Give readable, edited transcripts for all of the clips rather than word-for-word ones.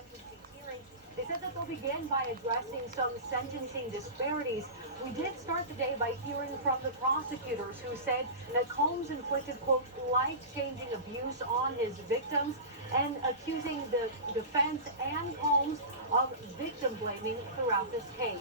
sentencing hearing. They said that they'll begin by addressing some sentencing disparities. We did start the day by hearing from the prosecutors who said that Combs inflicted, quote, life-changing abuse on his victims and accusing the defense and Combs of victim blaming throughout this case.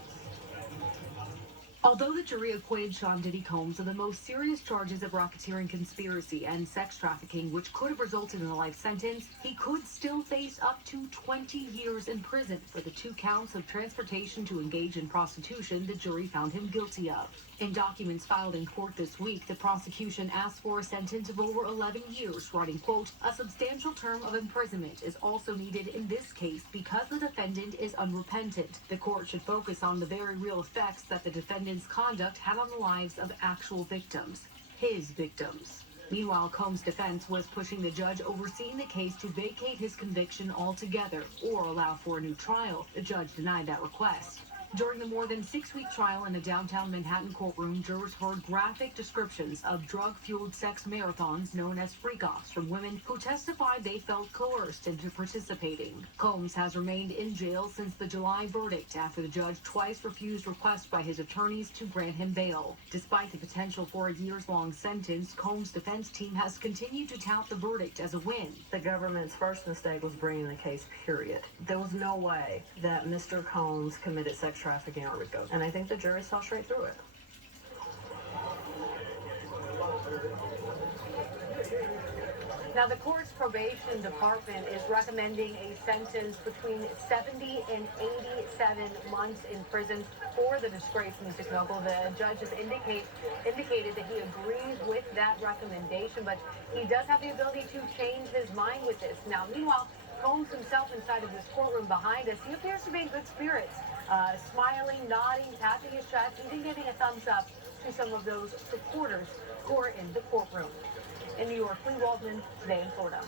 Although the jury acquitted Sean Diddy Combs of the most serious charges of racketeering conspiracy and sex trafficking, which could have resulted in a life sentence, he could still face up to 20 years in prison for the 2 counts of transportation to engage in prostitution the jury found him guilty of. In documents filed in court this week, the prosecution asked for a sentence of over 11 years, writing, quote, a substantial term of imprisonment is also needed in this case because the defendant is unrepentant. The court should focus on the very real effects that the defendant's conduct had on the lives of actual victims, his victims. Meanwhile, Combs' defense was pushing the judge overseeing the case to vacate his conviction altogether or allow for a new trial. The judge denied that request. During the more than 6-week trial in a downtown Manhattan courtroom, jurors heard graphic descriptions of drug-fueled sex marathons known as freak-offs from women who testified they felt coerced into participating. Combs has remained in jail since the July verdict after the judge twice refused requests by his attorneys to grant him bail. Despite the potential for a years-long sentence, Combs' defense team has continued to tout the verdict as a win. The government's first mistake was bringing the case, period. There was no way that Mr. Combs committed sex trafficking or RICO, and I think the jury saw straight through it. Now, the court's probation department is recommending a sentence between 70 and 87 months in prison for the disgraced music mogul. The judge has indicated that he agrees with that recommendation, but he does have the ability to change his mind with this. Now, meanwhile, Combs himself inside of this courtroom behind us, he appears to be in good spirits, smiling, nodding, tapping his chest, even giving a thumbs up to some of those supporters who are in the courtroom. In New York, Lee Waldman, Today in Florida.